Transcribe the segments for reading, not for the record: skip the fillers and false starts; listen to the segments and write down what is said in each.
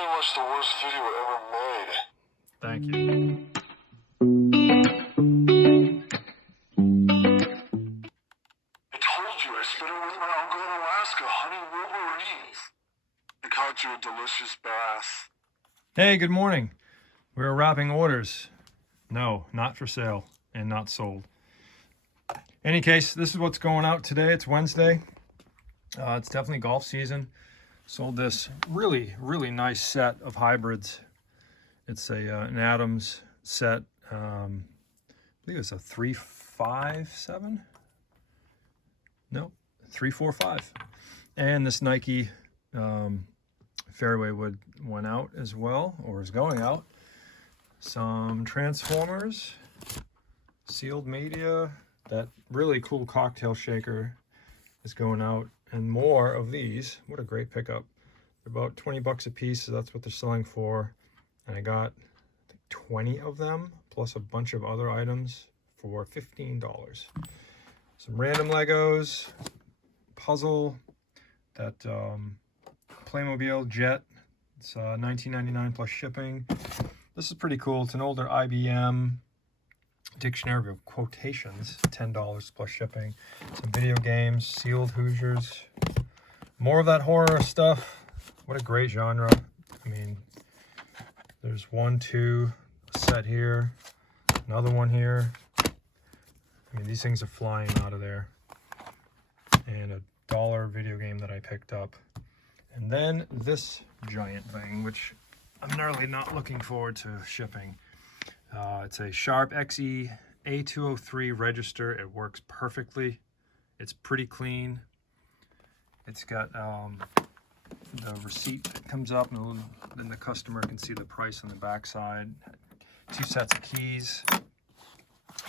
pretty much the worst video ever made. Thank you. I told you I spent it with my uncle in Alaska hunting wolverines. I caught you a delicious bass. Hey, good morning. We're wrapping orders. No, not for sale and not sold. Any case, this is what's going out today. It's Wednesday. It's definitely golf season. Sold this really nice set of hybrids. It's an Adams set. I believe it's a 357. No, 345. And this Nike fairway wood went out as well, or is going out. Some transformers, sealed media. That really cool cocktail shaker is going out, and more of these. What a great pickup. They're about 20 bucks a piece, so that's what they're selling for. And I got, I think, 20 of them, plus a bunch of other items for $15. Some random Legos, puzzle, that Playmobil jet. It's $19.99 plus shipping. This is pretty cool. It's an older IBM dictionary of quotations, $10 plus shipping. Some video games, sealed Hoosiers. More of that horror stuff. What a great genre. I mean, there's 1, 2 set here, another one here. I mean, these things are flying out of there. And a $1 video game that I picked up. And then this giant thing, which I'm really not looking forward to shipping. It's a Sharp XE A203 register. It works perfectly. It's pretty clean. It's got the receipt that comes up, and then the customer can see the price on the back side. 2 sets of keys.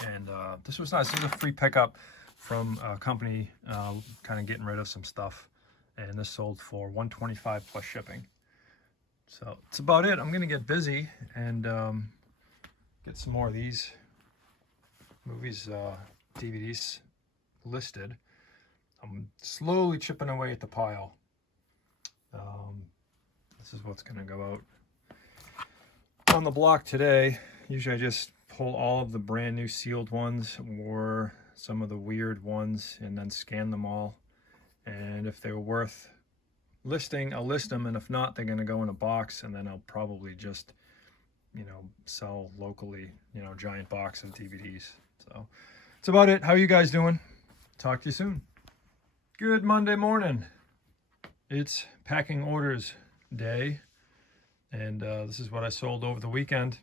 And this was nice. This was a free pickup from a company kind of getting rid of some stuff. And this sold for $125 plus shipping. So that's about it. I'm going to get busy and get some more of these movies, DVDs listed. I'm slowly chipping away at the pile. This is what's going to go out on the block today. Usually I just pull all of the brand new sealed ones or some of the weird ones and then scan them all. And if they were worth listing, I'll list them, and if not, they're going to go in a box, and then I'll probably just, sell locally, giant box of DVDs. So that's about it. How are you guys doing? Talk to you soon. Good Monday morning. It's packing orders day, and this is what I sold over the weekend.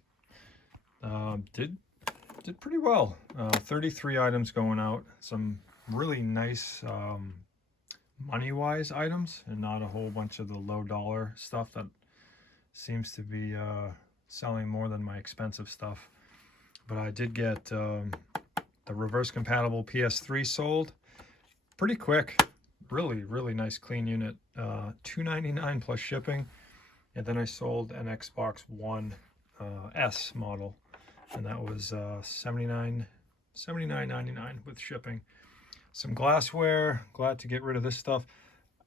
Did pretty well. 33 items going out. Some really nice money-wise items, and not a whole bunch of the low dollar stuff that seems to be selling more than my expensive stuff. But I did get the reverse compatible PS3 sold pretty quick. Really nice clean unit. $299 plus shipping. And then I sold an Xbox One S model, and that was $79.99 with shipping. Some glassware. Glad to get rid of this stuff.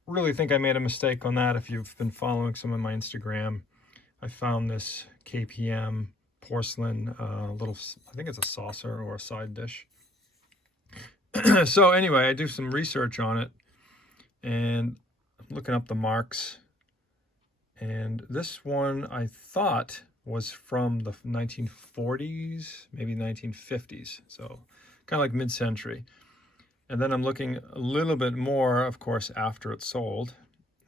Really think I made a mistake on that. If you've been following some of my Instagram, I found this KPM porcelain little, I think it's a saucer or a side dish. So anyway, I do some research on it, and I'm looking up the marks. And this one I thought was from the 1940s, maybe 1950s. So kind of like mid-century. And then I'm looking a little bit more, of course, after it's sold.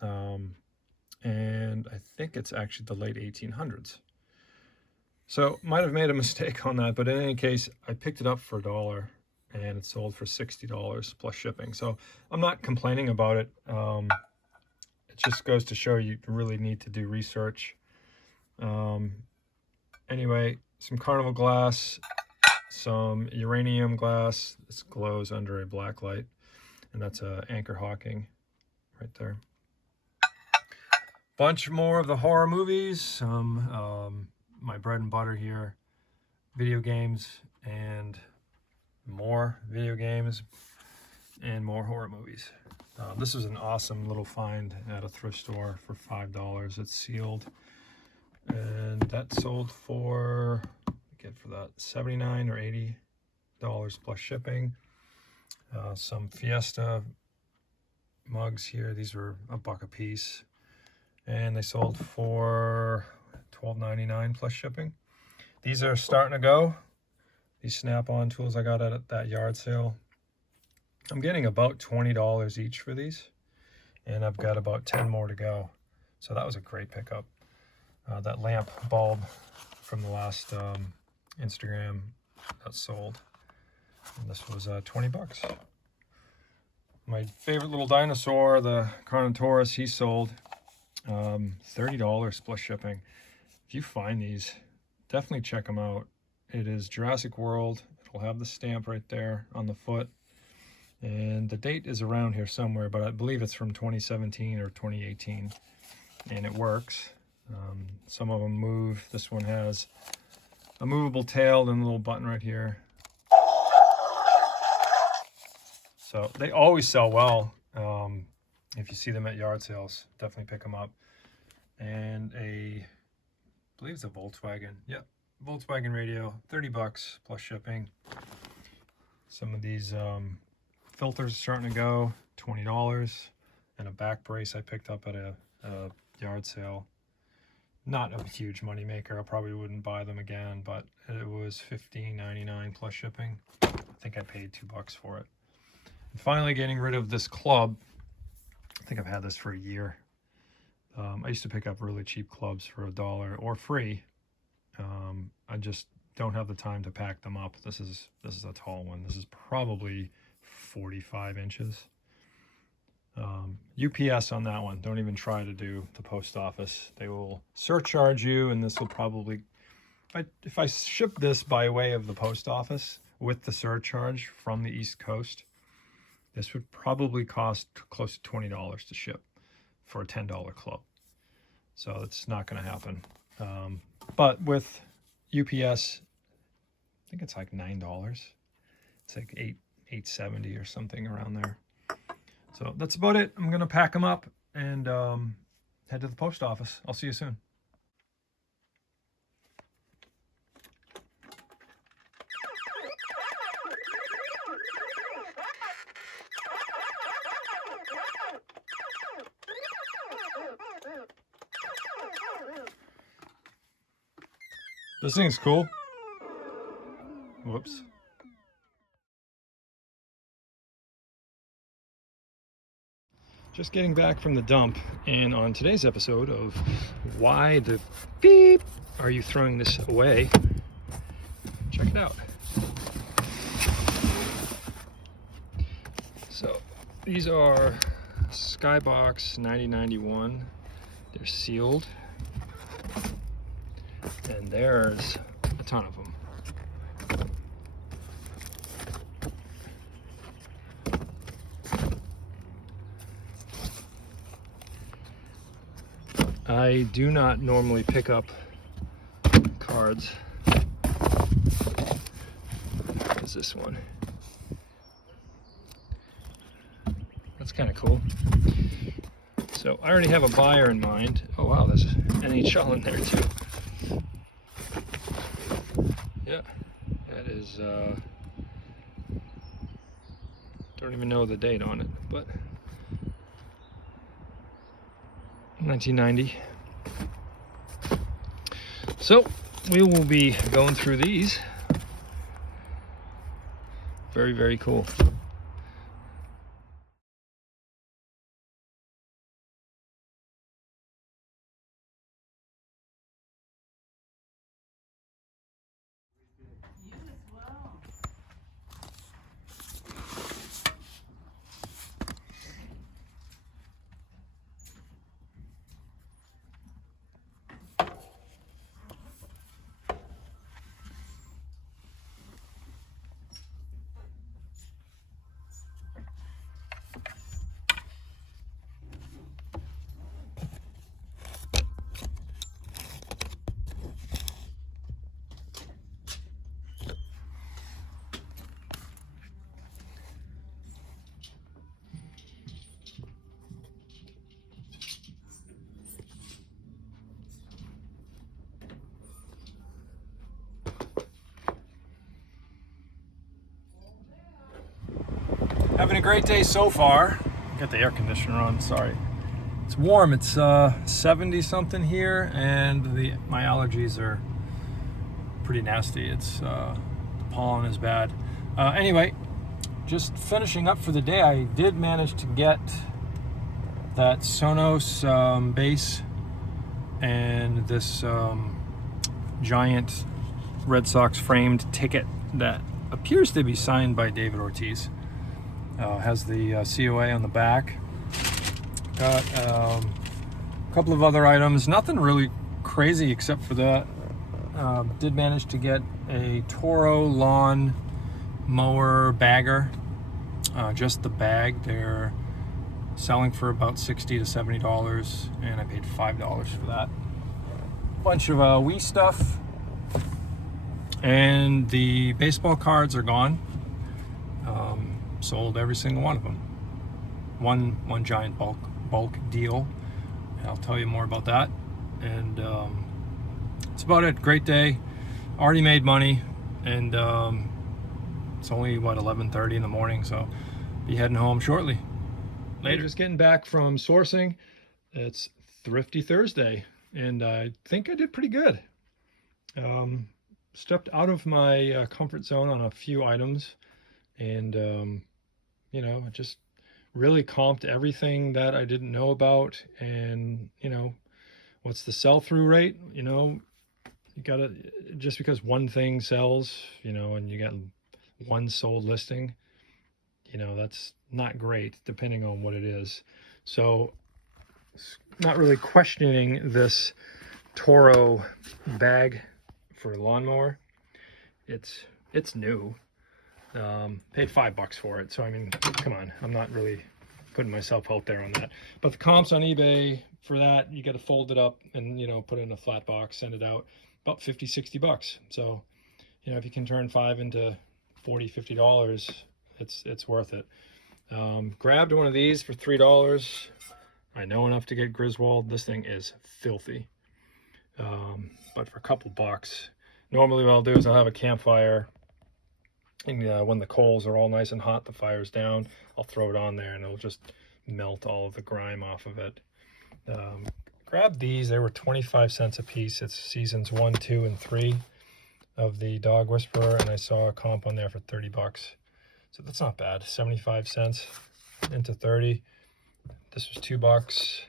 And I think it's actually the late 1800s. So might have made a mistake on that, but in any case, I picked it up for $1 and it sold for $60 plus shipping. So I'm not complaining about it. It just goes to show you really need to do research. Anyway, some Carnival glass, some uranium glass. This glows under a black light, and that's a Anchor Hawking right there. Bunch more of the horror movies, some my bread and butter here, video games, and more video games, and more horror movies. This is an awesome little find at a thrift store for $5. It's sealed. and that sold for, get for that, $79 or $80 plus shipping. Some Fiesta mugs here. These were $1 a piece, and they sold for $12.99 plus shipping. These are starting to go. These snap-on tools I got at that yard sale. I'm getting about $20 each for these, and I've got about 10 more to go. So that was a great pickup. That lamp bulb from the last Instagram that sold, and this was 20 bucks. My favorite little dinosaur, the Carnotaurus, he sold $30 plus shipping. If you find these, definitely check them out. It is Jurassic World. It'll have the stamp right there on the foot, and the date is around here somewhere, but I believe it's from 2017 or 2018, and it works. Some of them move. This one has a movable tail and a little button right here. So they always sell well. If you see them at yard sales, definitely pick them up. And I believe it's a Volkswagen. Yep, Volkswagen radio, 30 bucks plus shipping. Some of these filters are starting to go, $20. And a back brace I picked up at a yard sale. Not a huge money maker. I probably wouldn't buy them again, but it was $15.99 plus shipping. I think I paid $2 for it. And finally, getting rid of this club. I think I've had this for a year. I used to pick up really cheap clubs for $1 or free. I just don't have the time to pack them up. This is a tall one. This is probably 45 inches. UPS on that one. Don't even try to do the post office. They will surcharge you, and this will probably, if I ship this by way of the post office with the surcharge from the East Coast, this would probably cost close to $20 to ship for a $10 club. So it's not going to happen. But with UPS, I think it's like $9. It's like $8.70 or something around there. So that's about it. I'm going to pack them up and head to the post office. I'll see you soon. This thing's cool. Whoops. Just getting back from the dump, and on today's episode of Why the Beep Are You Throwing This Away? Check it out. So these are Skybox 9091. They're sealed, and there's a ton of them. I do not normally pick up cards. There's this one. That's kind of cool. So I already have a buyer in mind. Oh wow, there's NHL in there too. Yeah, that is, don't even know the date on it, but 1990. So we will be going through these. Very, very cool. Having a great day so far. Got the air conditioner on, sorry. It's warm, it's 70 something here, and my allergies are pretty nasty. It's the pollen is bad. Anyway, just finishing up for the day, I did manage to get that Sonos bass and this giant Red Sox framed ticket that appears to be signed by David Ortiz. Has the COA on the back. Got a couple of other items, nothing really crazy except for that. Did manage to get a Toro lawn mower bagger, just the bag. They're selling for about $60 to $70, and I paid $5 for that. Bunch of Wii stuff, and the baseball cards are gone. Sold every single one of them. One giant bulk deal. I'll tell you more about that. And it's about it. Great day. Already made money, and it's only what 11:30 in the morning, so be heading home shortly. Later. Just getting back from sourcing. It's Thrifty Thursday, and I think I did pretty good. Stepped out of my comfort zone on a few items, and you know, just really comped everything that I didn't know about. And you know, what's the sell-through rate? You know, you gotta, just because one thing sells, you know, and you got one sold listing, you know, that's not great depending on what it is. So not really questioning this Toro bag for a lawnmower. It's new. Paid $5 for it, so I mean, come on, I'm not really putting myself out there on that. But the comps on eBay for that, you got to fold it up and, you know, put it in a flat box, send it out, about $50-$60. So, you know, if you can turn 5 into $40-$50, it's worth it. Grabbed one of these for $3. I know enough to get Griswold. This thing is filthy, but for a couple bucks. Normally what I'll do is I'll have a campfire, and when the coals are all nice and hot, the fire's down, I'll throw it on there and it'll just melt all of the grime off of it. Grabbed these. They were 25 cents a piece. It's seasons 1, 2, and 3 of the Dog Whisperer, and I saw a comp on there for $30. So that's not bad. 75 cents into 30. This was $2.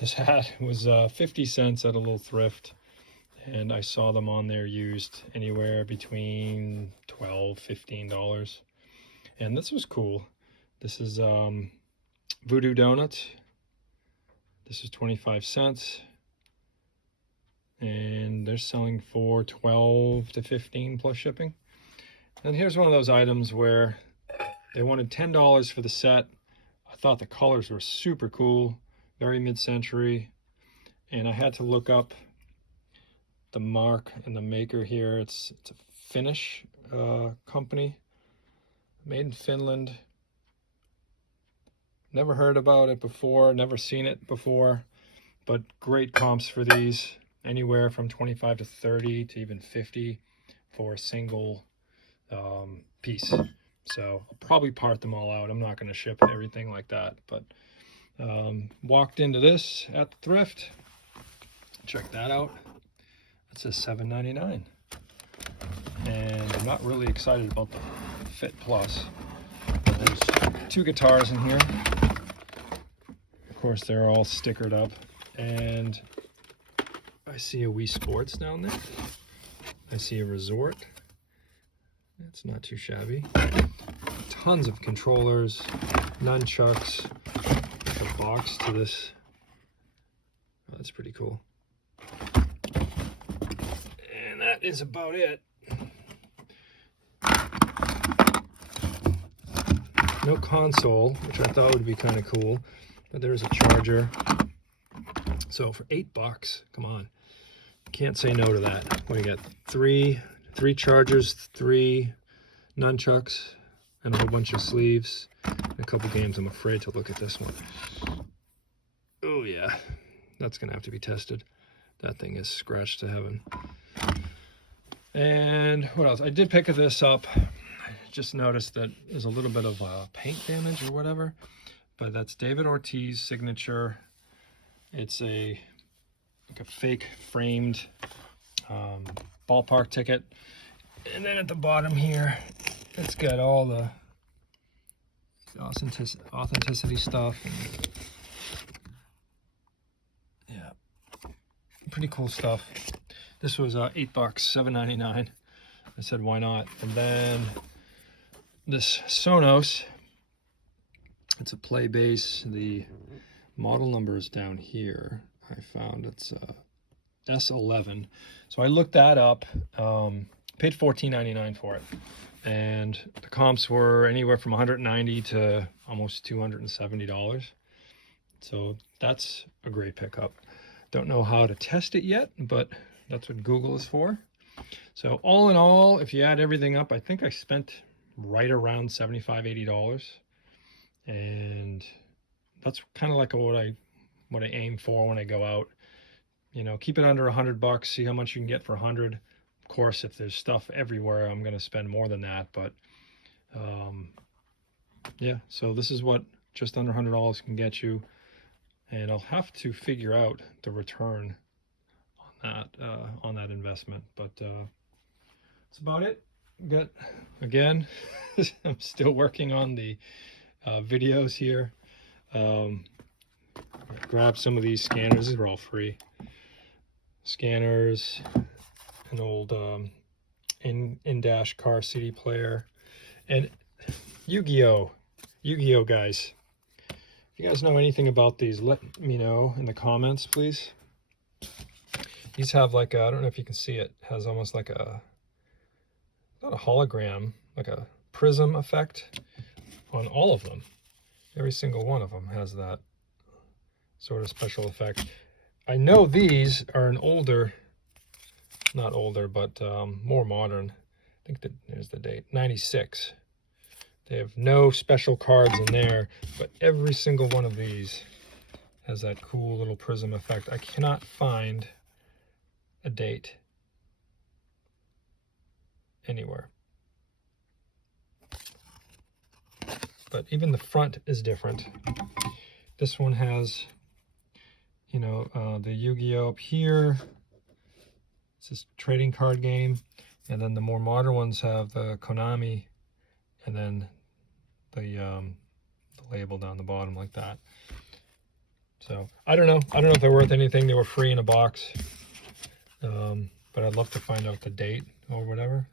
This hat was 50 cents at a little thrift, and I saw them on there used anywhere between $12-$15. And this was cool. This is Voodoo Donuts. This is 25 cents, and they're selling for 12 to 15 plus shipping. And here's one of those items where they wanted $10 for the set. I thought the colors were super cool, very mid-century, and I had to look up the mark and the maker here. It's a Finnish company, made in Finland. Never heard about it before, never seen it before, but great comps for these, anywhere from 25 to 30 to even 50 for a single piece. So I'll probably part them all out. I'm not going to ship everything like that, but walked into this at the thrift. Check that out. It says $7.99, and I'm not really excited about the Fit Plus. But there's 2 guitars in here. Of course, they're all stickered up, and I see a Wii Sports down there. I see a Resort. It's not too shabby. Tons of controllers, nunchucks, a box to this. Oh, that's pretty cool. And that is about it. No console, which I thought would be kind of cool, but there's a charger. So for $8, come on, can't say no to that. What do you got? Three chargers, 3 nunchucks, and a whole bunch of sleeves, and a couple games. I'm afraid to look at this one. Oh yeah, that's gonna have to be tested. That thing is scratched to heaven. And what else? I did pick this up. just noticed that there's a little bit of paint damage or whatever, but that's David Ortiz signature. It's like a fake framed ballpark ticket. And then at the bottom here, it's got all the authenticity stuff. And yeah, pretty cool stuff. This was $8, $7.99. I said, why not? And then this Sonos, it's a play bass. The model number is down here. I found it's S11. So I looked that up, paid $14.99 for it. And the comps were anywhere from $190 to almost $270. So that's a great pickup. Don't know how to test it yet, but that's what Google is for. So all in all, if you add everything up, I think I spent right around $75, $80. And that's kind of like what I aim for when I go out. You know, keep it under $100, see how much you can get for 100. Of course, if there's stuff everywhere, I'm going to spend more than that. But yeah, so this is what just under $100 can get you. And I'll have to figure out the return on that investment. But that's about it. Again, I'm still working on the videos here. Grab some of these scanners. These are all free. Scanners, an old in-dash car CD player, and Yu-Gi-Oh guys. If you guys know anything about these, let me know in the comments, please. These have like I don't know if you can see it, has almost like not a hologram, like a prism effect on all of them. Every single one of them has that sort of special effect. I know these are an older, not older, but more modern. I think that there's the date, 96. They have no special cards in there, but every single one of these has that cool little prism effect. I cannot find a date anywhere. But even the front is different. This one has, you know, the Yu-Gi-Oh up here. It's this trading card game. And then the more modern ones have the Konami and then the label down the bottom like that. So I don't know if they're worth anything. They were free in a box. But I'd love to find out the date or whatever.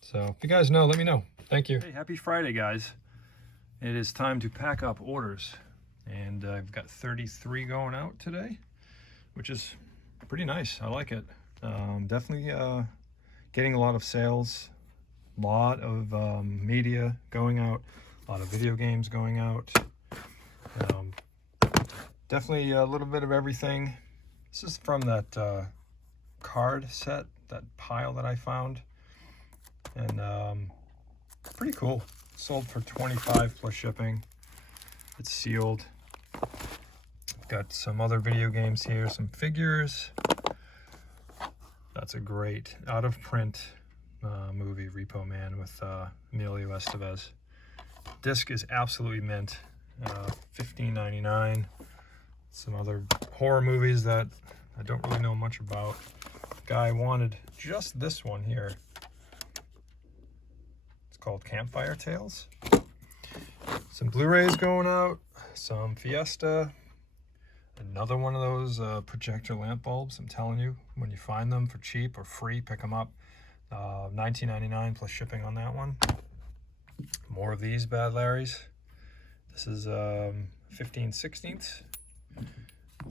So if you guys know, let me know. Thank you. Hey, happy Friday, guys. It is time to pack up orders. And I've got 33 going out today, which is pretty nice. I like it. Definitely getting a lot of sales, a lot of media going out, a lot of video games going out. Definitely a little bit of everything. This is from that card set, that pile that I found. And pretty cool. Sold for $25 plus shipping. It's sealed. Got some other video games here, some figures. That's a great out of print movie, Repo Man, with Emilio Estevez. Disc is absolutely mint. $15.99. Some other horror movies that I don't really know much about. Guy wanted just this one here. It's called Campfire Tales. Some Blu-rays going out. Some Fiesta. Another one of those projector lamp bulbs. I'm telling you, when you find them for cheap or free, pick them up. $19.99 plus shipping on that one. More of these Bad Larrys. This is 15/16.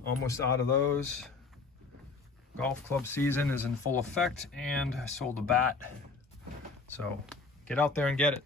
Almost out of those. Golf club season is in full effect, and I sold a bat. So get out there and get it.